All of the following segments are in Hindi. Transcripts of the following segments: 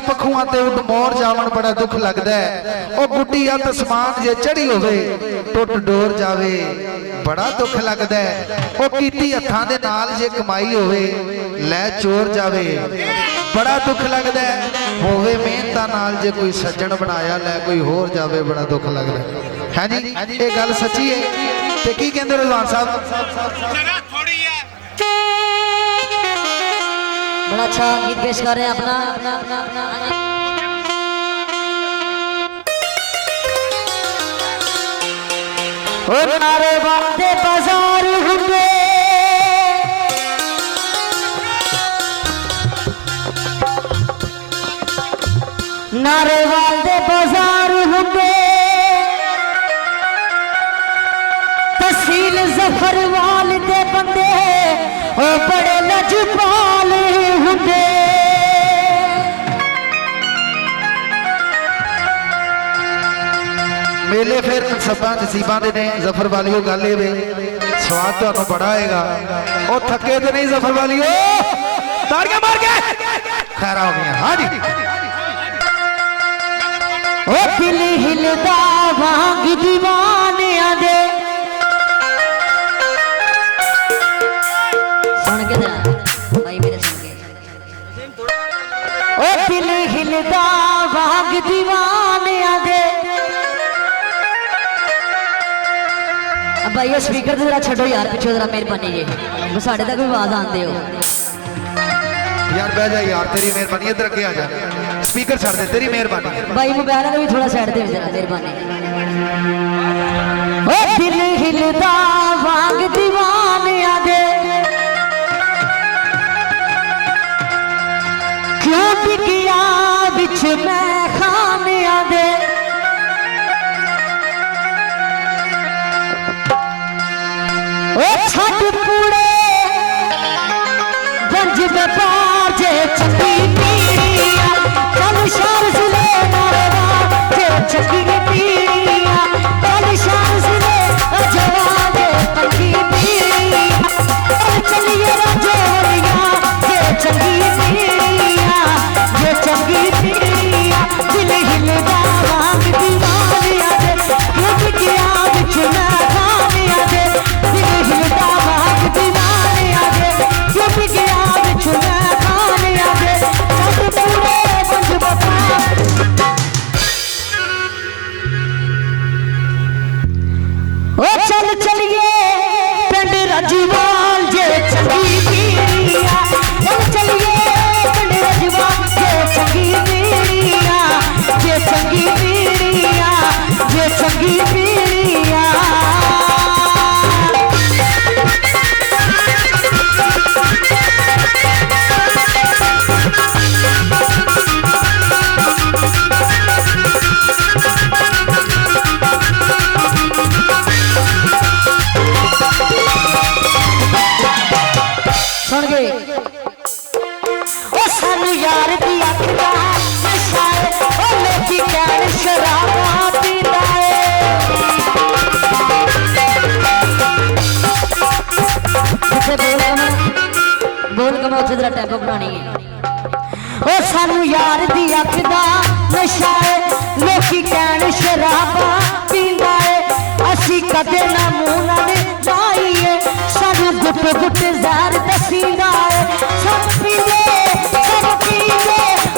पखुआं ते उडमोर जावन बड़ा दुख लगदा है। ओ गुड्डी अत समान जे चढ़ी होवे टुट डोर जावे बड़ा दुख लगदा है। ओ कीती हत्थां दे नाल जे कमाई होवे लै चोर जावे बड़ा दुख लगदा है। होवे मेहनतां नाल जे कोई सज्जण बनाया लै कोई होर जावे बड़ा दुख लगदा है। हां जी ये गल सच्ची है ते की कहंदे रिजवान साहब? बड़ा अच्छा गीत पेश कर रहे हैं अपना नारे बाते बाजार हुए नारे वाले बाजार हुए तहसील जफरवाल दे बंदे ओ बड़े लजपाल हुंदे। मेले फिर सबा नसीबा दे ने जफर वालियो गल वे स्वाद तुहानू बड़ा आएगा। ओ थके तो नहीं जफर वालियो ताड़ियां मार के खैर हो गया। हाँ जी ओ दिल हिलदा वांग दीवाने दे सुन के जरा भाई मेरे सुन के ओ दिल हिलदा वांग दीवाने दे। अब भाई ये स्पीकर जरा छड्डो यार पिछे जरा मेहरबानी जी वो साढ़े तक भी आवाज आंदे हो यार बह जा यार तेरी मेहरबानी इधर अगे आ जा स्पीकर छड़ दे तेरी मेहरबानी। भाई मोबाइल भी थोड़ा साइड दे जरा मेहरबानी। ओ दिल हिलदा वांग दीवाने दे क्यों बिकिया बिच मैं खाने दे। ओ छट पूड़े गंज में बाजे चकी पीड़िया चल शहर जिले नरवा जे चकी पीड़िया चल शहर जिले जवाने पकी पीड़िया चलिए राजौरिया जे चकी पीड़िया जे चकी पीड़िया दिल हिलदा वांग दीवानिया दे रुक गया बिच मैं खानिया दे। दिल हिलदा वांग दीवानिया दे रुक गया बिच मैं खानिया दे। छट पूरे गंज बता ओ चल चलिए पिंड रजवाल जे चंगी पीड़िया चल चलिए पिंड रजवाल जे चंगी पीड़िया जे चंगी पीड़िया जे चंगी पीड़िया। सुन गए ओ सानू यार दी अख दा नशा है ओ लोकी कहण शराबा पींदा है। बोल कमा उसे जरा टेम्पो बनानी है। ओ सानू यार दी अख दा नशा है लोकी कहण शराबा पींदा है। असी कदे ना मुंह नाल जाईए सानू गुट गुट ज़हर दसींदा है। सब पीले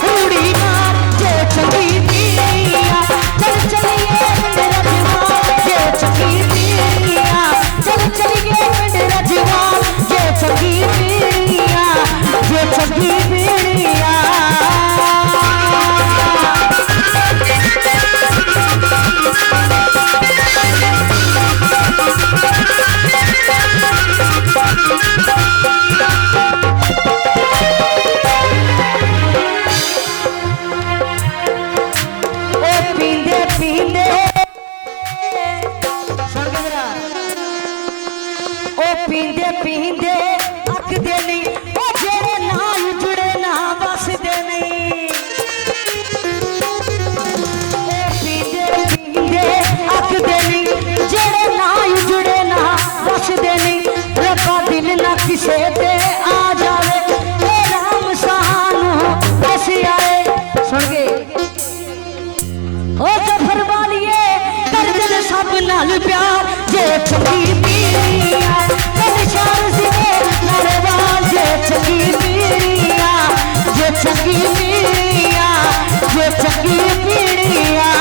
रूड़ी मार जे चंगी पीड़िया चल चलिए पिंड रजवाल जे चंगी पीड़िया चल चलिए पिंड रजवाल जे चंगी पीड़िया जे चंगी पीड़िया। पींदे पींदे अख दे नहीं ओ जेड़े ना जुड़े ना बस दे नहीं। पींदे पींदे अख दे नहीं जेड़े ना जुड़े ना बस दे नहीं। रब्बा दिल ना किसे ते आ जावे राम सानू बस आए। प्यार जे चंगी पीड़ियां चल शहर जिले नरवाल जे चंगी पीड़ियां जे चंगी पीड़ियां जे चंगी पीड़ियां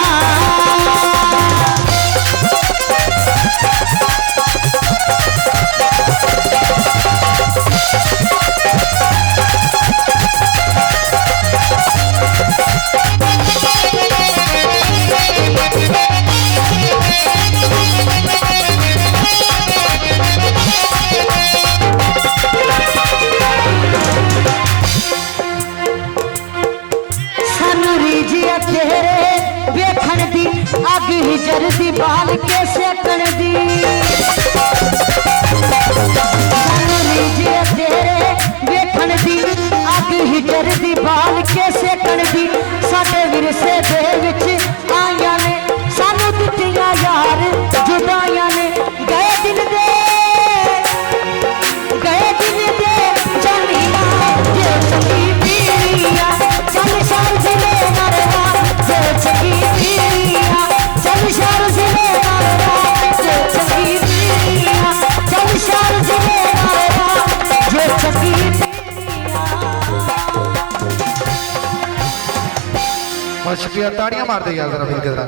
अग ही जरदी बाल के सेकण दी तेरे वेखण दी अग ही जरदी बाल के सेकण दी साडे विरसे दे विच आईयां ने सानू दित्तियां यार जुदाइयां ने गए दिन दे जानिया जे चंगी पीड़ियां चल शहर जिले नरवा जे चंगी पीड़ियां चल शहर जिले नरवा जे चंगी पीड़ियां चल शहर जिले नरवा जे चंगी पीड़ियां बहुत शुक्रिया ताड़ियां मार दे यार जरा मिलकर जरा